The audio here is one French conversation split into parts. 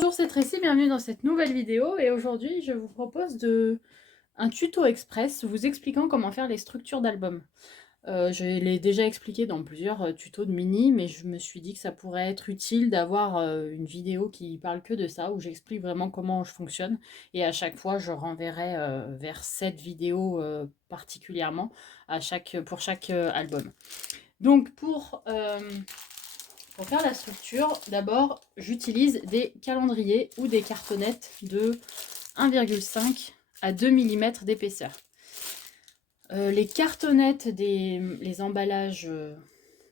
Bonjour, c'est Tracy, bienvenue dans cette nouvelle vidéo et aujourd'hui je vous propose un tuto express vous expliquant comment faire les structures d'albums. Je l'ai déjà expliqué dans plusieurs tutos de mini, mais je me suis dit que ça pourrait être utile d'avoir une vidéo qui parle que de ça, où j'explique vraiment comment je fonctionne et à chaque fois je renverrai vers cette vidéo particulièrement pour chaque album. Donc pour faire la structure, d'abord, j'utilise des calendriers ou des cartonnettes de 1,5 à 2 mm d'épaisseur. Les cartonnettes, les emballages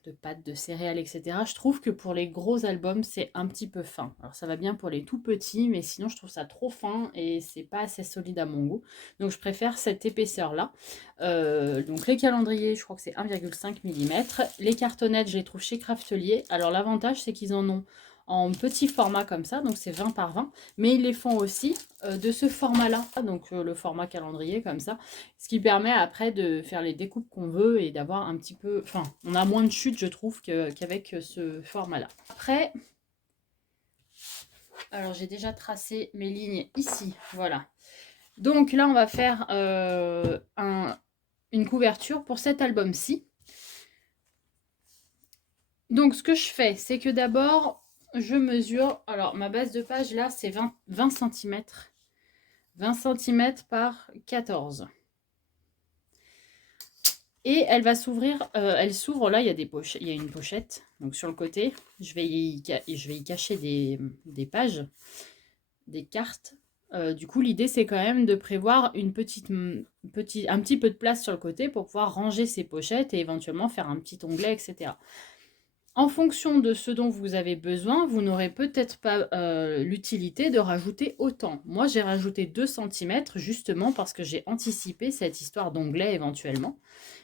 de pâtes, de céréales, etc., je trouve que pour les gros albums, c'est un petit peu fin. Alors ça va bien pour les tout petits, mais sinon je trouve ça trop fin et c'est pas assez solide à mon goût. Donc je préfère cette épaisseur-là. Donc les calendriers, je crois que c'est 1,5 mm. Les cartonnettes, je les trouve chez Craftelier. Alors l'avantage, c'est qu'ils en ont en petit format comme ça, donc c'est 20 par 20, mais ils les font aussi de ce format-là, donc le format calendrier comme ça, ce qui permet après de faire les découpes qu'on veut et d'avoir un petit peu, enfin, on a moins de chute, je trouve, qu'avec ce format-là. Après, alors j'ai déjà tracé mes lignes ici, voilà. Donc là, on va faire une couverture pour cet album-ci. Donc ce que je fais, c'est que d'abord, je mesure, alors ma base de page là, c'est 20 cm. 20 cm par 14. Et elle va s'ouvrir, elle s'ouvre, là il y a il y a une pochette, donc sur le côté, je vais y cacher des pages, des cartes. Du coup, l'idée c'est quand même de prévoir un petit peu de place sur le côté pour pouvoir ranger ces pochettes et éventuellement faire un petit onglet, etc. En fonction de ce dont vous avez besoin, vous n'aurez peut-être pas l'utilité de rajouter autant. Moi, j'ai rajouté 2 cm justement parce que j'ai anticipé cette histoire d'onglet éventuellement.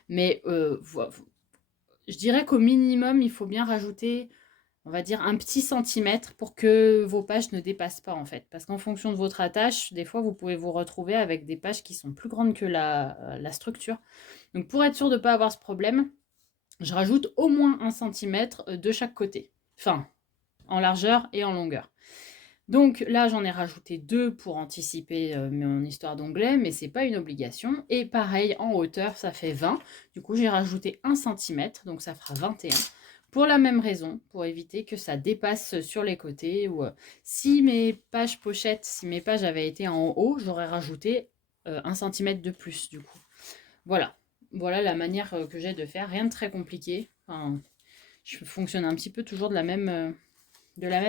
Mais je dirais qu'au minimum, il faut bien rajouter, on va dire, un petit centimètre pour que vos pages ne dépassent pas en fait. Parce qu'en fonction de votre attache, des fois, vous pouvez vous retrouver avec des pages qui sont plus grandes que la structure. Donc pour être sûr de ne pas avoir ce problème, je rajoute au moins 1 centimètre de chaque côté. Enfin, en largeur et en longueur. Donc là, j'en ai rajouté 2 pour anticiper mon histoire d'onglet, mais c'est pas une obligation. Et pareil, en hauteur, ça fait 20. Du coup, j'ai rajouté 1 centimètre, donc ça fera 21. Pour la même raison, pour éviter que ça dépasse sur les côtés. Ou si mes pages pochettes, si mes pages avaient été en haut, j'aurais rajouté 1 centimètre de plus, du coup. Voilà. Voilà la manière que j'ai de faire. Rien de très compliqué. Enfin, je fonctionne un petit peu toujours de la même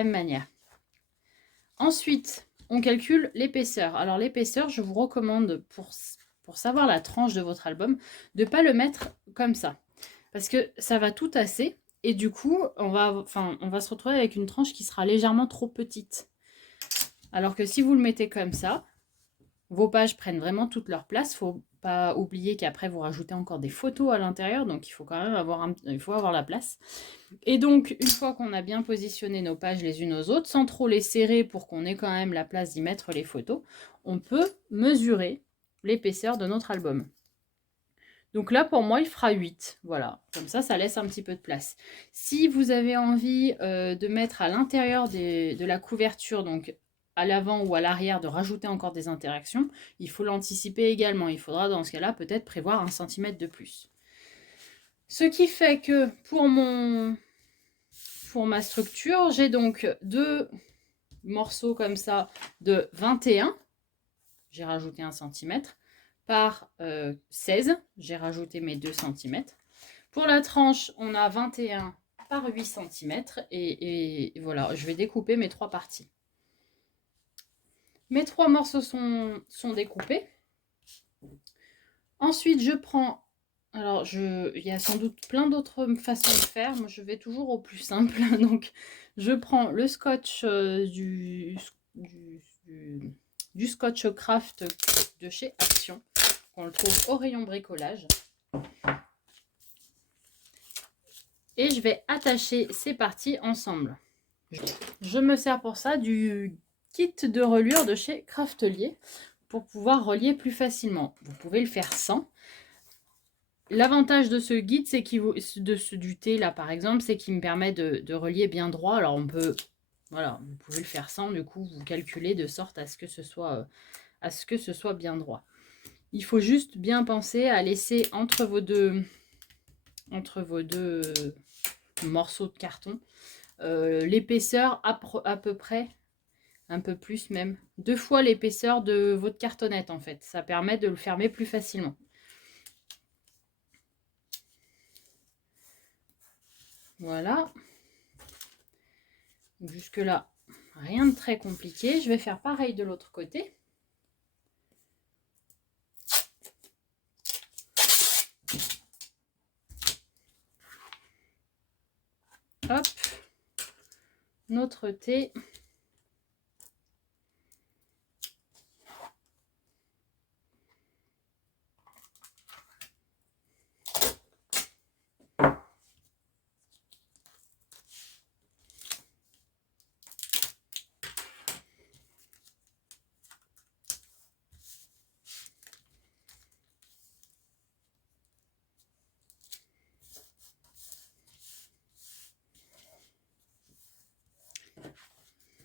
manière. Ensuite, on calcule l'épaisseur. Alors l'épaisseur, je vous recommande pour savoir la tranche de votre album, de ne pas le mettre comme ça. Parce que ça va tout tasser et du coup, on va se retrouver avec une tranche qui sera légèrement trop petite. Alors que si vous le mettez comme ça, vos pages prennent vraiment toute leur place. Il ne faut pas oublier qu'après, vous rajoutez encore des photos à l'intérieur, donc il faut quand même avoir la place. Et donc, une fois qu'on a bien positionné nos pages les unes aux autres, sans trop les serrer pour qu'on ait quand même la place d'y mettre les photos, on peut mesurer l'épaisseur de notre album. Donc là, pour moi, il fera 8. Voilà, comme ça laisse un petit peu de place. Si vous avez envie de mettre à l'intérieur de la couverture, donc à l'avant ou à l'arrière, de rajouter encore des interactions, il faut l'anticiper également. Il faudra dans ce cas-là peut-être prévoir 1 cm de plus. Ce qui fait que pour ma structure, j'ai donc 2 morceaux comme ça de 21. J'ai rajouté 1 cm par 16, j'ai rajouté mes 2 cm. Pour la tranche, on a 21 par 8 cm et voilà, je vais découper mes 3 parties. Mes 3 morceaux sont découpés. Ensuite, je prends, alors il y a sans doute plein d'autres façons de faire, moi je vais toujours au plus simple, donc je prends le scotch du Scotch Craft de chez Action. On le trouve au rayon bricolage. Et je vais attacher ces parties ensemble. Je me sers pour ça du kit de reliure de chez Craftelier pour pouvoir relier plus facilement. Vous pouvez le faire sans. L'avantage de ce guide, c'est du thé là par exemple, c'est qu'il me permet de relier bien droit. Alors on peut Voilà, vous pouvez le faire sans, du coup, vous calculez de sorte à ce que ce soit bien droit. Il faut juste bien penser à laisser entre vos deux morceaux de carton l'épaisseur à peu près, un peu plus même, 2 fois l'épaisseur de votre cartonnette en fait. Ça permet de le fermer plus facilement. Voilà. Jusque là, rien de très compliqué. Je vais faire pareil de l'autre côté. Hop, notre thé.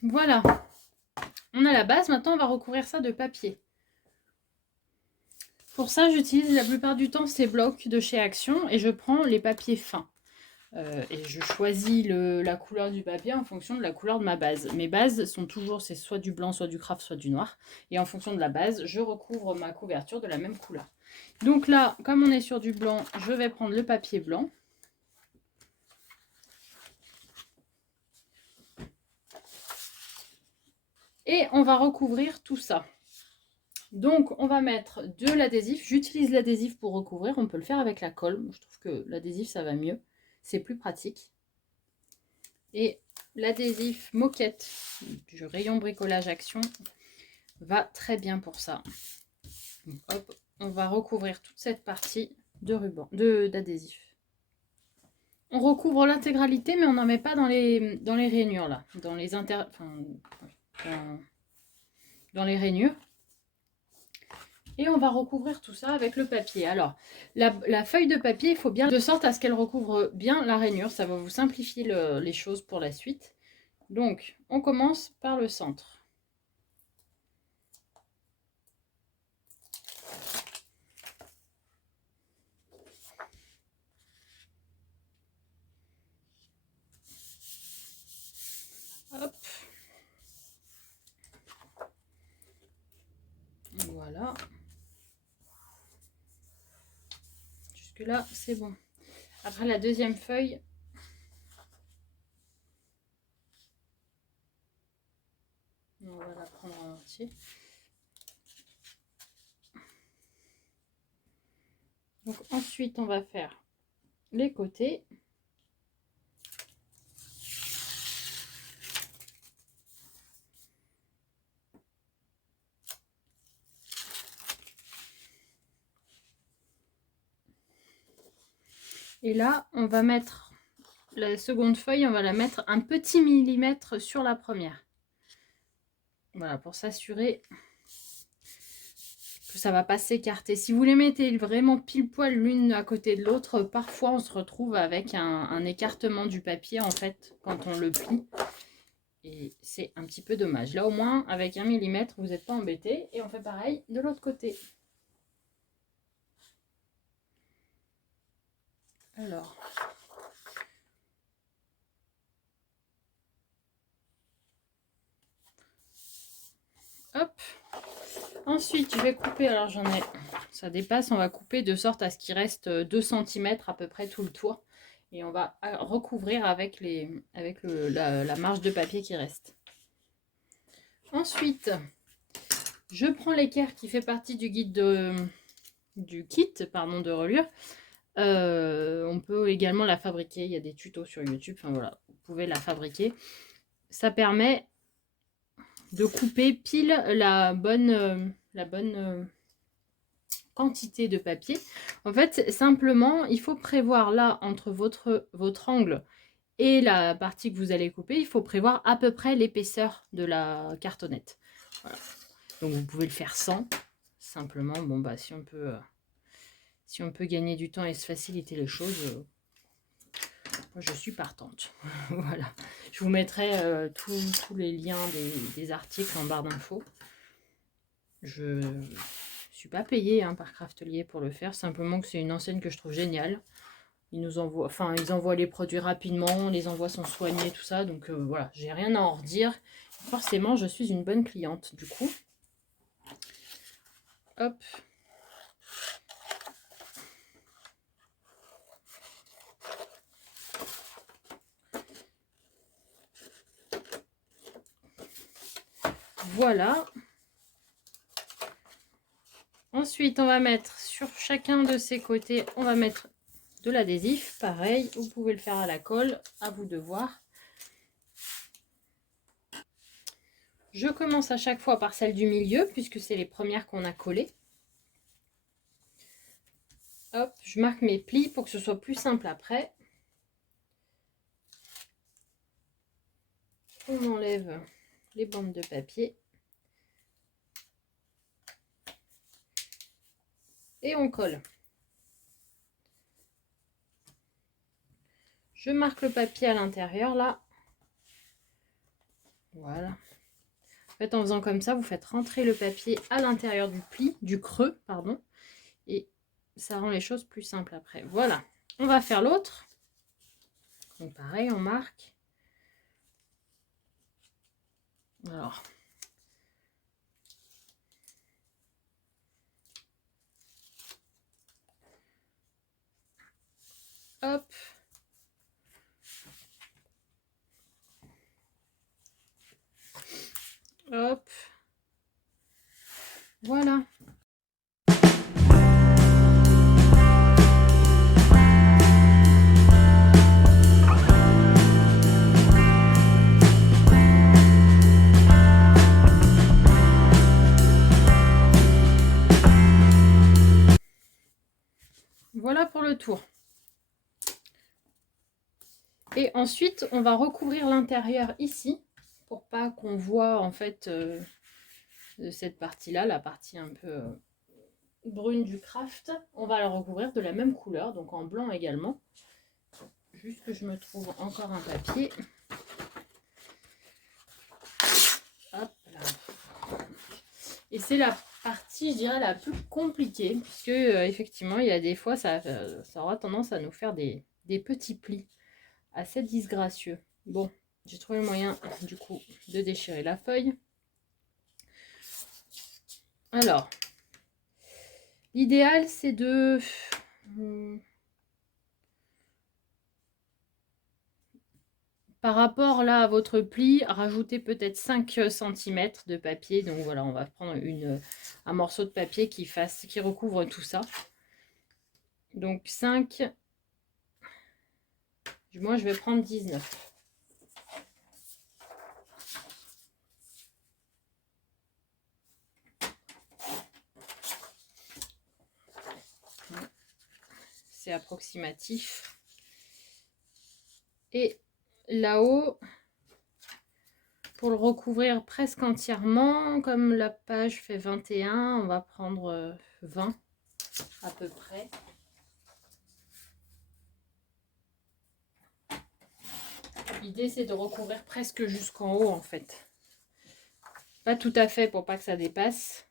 Voilà, on a la base. Maintenant, on va recouvrir ça de papier. Pour ça, j'utilise la plupart du temps ces blocs de chez Action et je prends les papiers fins. Et je choisis la couleur du papier en fonction de la couleur de ma base. Mes bases sont toujours, c'est soit du blanc, soit du craft, soit du noir. Et en fonction de la base, je recouvre ma couverture de la même couleur. Donc là, comme on est sur du blanc, je vais prendre le papier blanc. Et on va recouvrir tout ça. Donc, on va mettre de l'adhésif. J'utilise l'adhésif pour recouvrir. On peut le faire avec la colle. Je trouve que l'adhésif, ça va mieux. C'est plus pratique. Et l'adhésif moquette du rayon bricolage Action va très bien pour ça. Donc, hop, on va recouvrir toute cette partie de ruban, d'adhésif. On recouvre l'intégralité, mais on n'en met pas dans les rainures là, dans les rainures. Et on va recouvrir tout ça avec le papier. Alors, la feuille de papier, il faut bien de sorte à ce qu'elle recouvre bien la rainure. Ça va vous simplifier les choses pour la suite. Donc, on commence par le centre. Hop. Voilà. Jusque-là, c'est bon. Après la deuxième feuille, on va la prendre en entier. Donc ensuite, on va faire les côtés. Et là, on va mettre la seconde feuille, on va la mettre un petit millimètre sur la première. Voilà, pour s'assurer que ça ne va pas s'écarter. Si vous les mettez vraiment pile poil l'une à côté de l'autre, parfois on se retrouve avec un écartement du papier en fait quand on le plie. Et c'est un petit peu dommage. Là au moins, avec 1 millimètre, vous n'êtes pas embêté. Et on fait pareil de l'autre côté. Alors... hop. Ensuite, je vais couper, alors j'en ai, ça dépasse, on va couper de sorte à ce qu'il reste 2 cm à peu près tout le tour. Et on va recouvrir avec, la marge de papier qui reste. Ensuite, je prends l'équerre qui fait partie du guide du kit de reliure. On peut également la fabriquer, il y a des tutos sur YouTube, enfin voilà, vous pouvez la fabriquer. Ça permet de couper pile la bonne quantité de papier. En fait, simplement, il faut prévoir là, entre votre angle et la partie que vous allez couper, il faut prévoir à peu près l'épaisseur de la cartonnette. Voilà. Donc, vous pouvez le faire sans. Simplement, bon, bah, si on peut gagner du temps et se faciliter les choses, Moi, je suis partante. Voilà. Je vous mettrai tous les liens des articles en barre d'infos. Je ne suis pas payée hein, par Craftelier pour le faire. Simplement que c'est une enseigne que je trouve géniale. Ils nous envoient, enfin, ils envoient les produits rapidement, les envois sont soignés, tout ça. Donc voilà, j'ai rien à en redire. Forcément, je suis une bonne cliente du coup. Hop. Voilà. Ensuite, on va mettre sur chacun de ces côtés, on va mettre de l'adhésif. Pareil, vous pouvez le faire à la colle, à vous de voir. Je commence à chaque fois par celle du milieu, puisque c'est les premières qu'on a collées. Hop, je marque mes plis pour que ce soit plus simple après. On enlève les bandes de papier. Et on colle. Je marque le papier à l'intérieur là. Voilà. En fait, en faisant comme ça, vous faites rentrer le papier à l'intérieur du pli, du creux, pardon. Et ça rend les choses plus simples après. Voilà. On va faire l'autre. Donc pareil, on marque. Alors. Hop. Hop. Voilà. Voilà pour le tour. Et ensuite, on va recouvrir l'intérieur ici pour pas qu'on voit en fait cette partie-là, la partie un peu brune du craft. On va la recouvrir de la même couleur, donc en blanc également. Juste que je me trouve encore un papier. Hop là. Et c'est la partie, je dirais, la plus compliquée, puisque effectivement, il y a des fois, ça aura tendance à nous faire des petits plis assez disgracieux. Bon, j'ai trouvé le moyen, du coup, de déchirer la feuille. Alors, l'idéal, c'est de... Par rapport là à votre pli, rajoutez peut-être 5 cm de papier. Donc voilà, on va prendre un morceau de papier qui recouvre tout ça. Donc 5. Moi, je vais prendre 19. C'est approximatif. Et là-haut, pour le recouvrir presque entièrement, comme la page fait 21, on va prendre 20 à peu près. L'idée, c'est de recouvrir presque jusqu'en haut, en fait. Pas tout à fait pour pas que ça dépasse.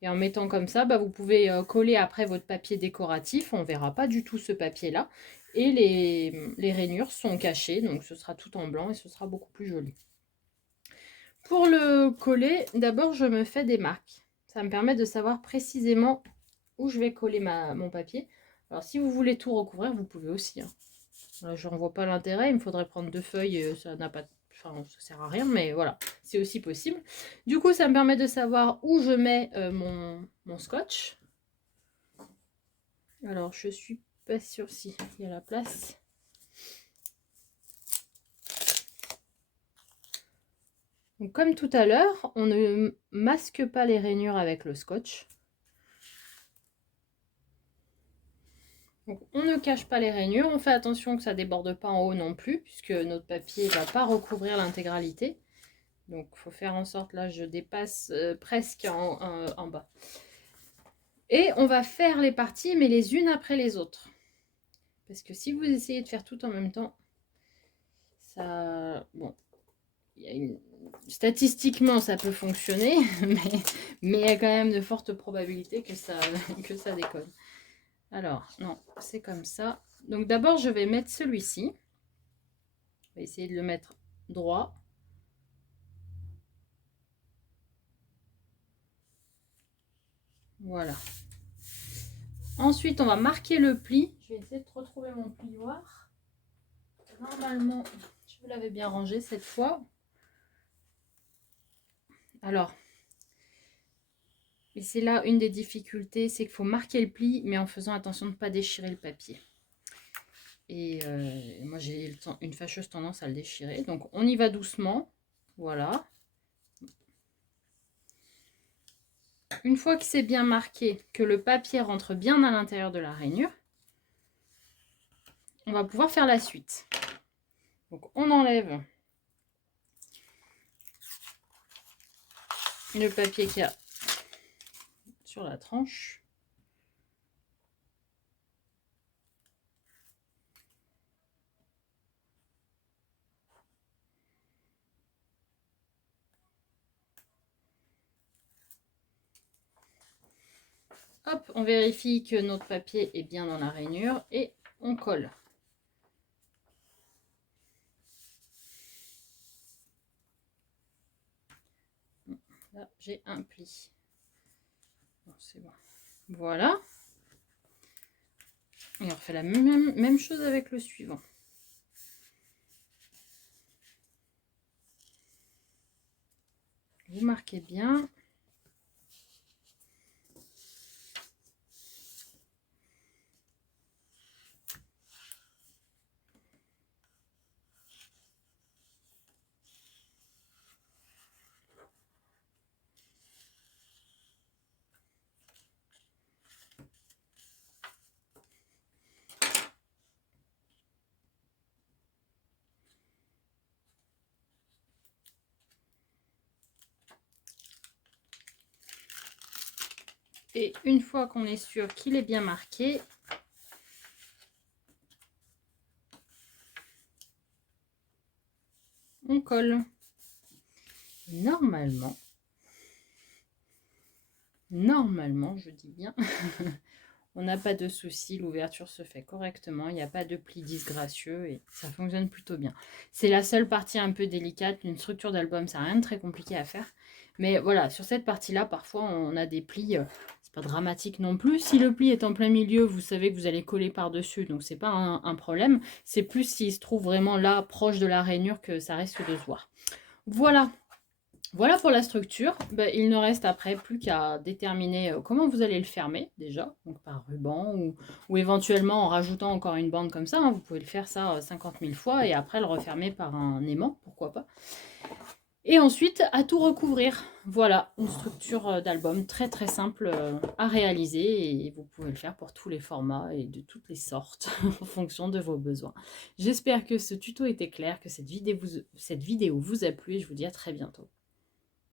Et en mettant comme ça, bah, vous pouvez coller après votre papier décoratif. On ne verra pas du tout ce papier-là. Et les rainures sont cachées, donc ce sera tout en blanc et ce sera beaucoup plus joli. Pour le coller, d'abord, je me fais des marques. Ça me permet de savoir précisément où je vais coller mon papier. Alors, si vous voulez tout recouvrir, vous pouvez aussi. Hein. Je n'en vois pas l'intérêt. Il me faudrait prendre 2 feuilles. Ça n'a pas... Enfin, ça sert à rien, mais voilà, c'est aussi possible. Du coup, ça me permet de savoir où je mets mon scotch. Alors, je suis pas sûre si il y a la place. Donc, comme tout à l'heure, on ne masque pas les rainures avec le scotch. Donc, on ne cache pas les rainures. On fait attention que ça ne déborde pas en haut non plus, puisque notre papier ne va pas recouvrir l'intégralité. Donc, il faut faire en sorte, là, je dépasse presque en bas. Et on va faire les parties, mais les unes après les autres. Parce que si vous essayez de faire tout en même temps, ça... Bon, statistiquement, ça peut fonctionner, mais il y a quand même de fortes probabilités que ça, que ça déconne. Alors, non, c'est comme ça. Donc d'abord, je vais mettre celui-ci. On va essayer de le mettre droit. Voilà. Ensuite, on va marquer le pli. Je vais essayer de retrouver mon plioir. Normalement, je vous l'avais bien rangé cette fois. Alors, et c'est là une des difficultés, c'est qu'il faut marquer le pli, mais en faisant attention de ne pas déchirer le papier. Et moi, j'ai une fâcheuse tendance à le déchirer. Donc, on y va doucement. Voilà. Une fois que c'est bien marqué, que le papier rentre bien à l'intérieur de la rainure, on va pouvoir faire la suite. Donc, on enlève le papier qu'il y a sur la tranche. Hop, on vérifie que notre papier est bien dans la rainure et on colle. Là, j'ai un pli. Bon, c'est bon. Voilà. Et on refait la même chose avec le suivant. Vous marquez bien. Et une fois qu'on est sûr qu'il est bien marqué, on colle. Normalement, je dis bien, on n'a pas de souci, l'ouverture se fait correctement, il n'y a pas de pli disgracieux et ça fonctionne plutôt bien. C'est la seule partie un peu délicate, une structure d'album, ça n'a rien de très compliqué à faire. Mais voilà, sur cette partie-là, parfois on a des plis, c'est pas dramatique non plus. Si le pli est en plein milieu, vous savez que vous allez coller par-dessus, donc c'est pas un problème. C'est plus s'il se trouve vraiment là, proche de la rainure, que ça risque de se voir. Voilà. Voilà pour la structure. Ben, il ne reste après plus qu'à déterminer comment vous allez le fermer déjà, donc par ruban ou éventuellement en rajoutant encore une bande comme ça. Hein. Vous pouvez le faire ça 50 000 fois et après le refermer par un aimant, pourquoi pas. Et ensuite, à tout recouvrir. Voilà, une structure d'album très très simple à réaliser et vous pouvez le faire pour tous les formats et de toutes les sortes en fonction de vos besoins. J'espère que ce tuto était clair, que cette vidéo vous a plu et je vous dis à très bientôt.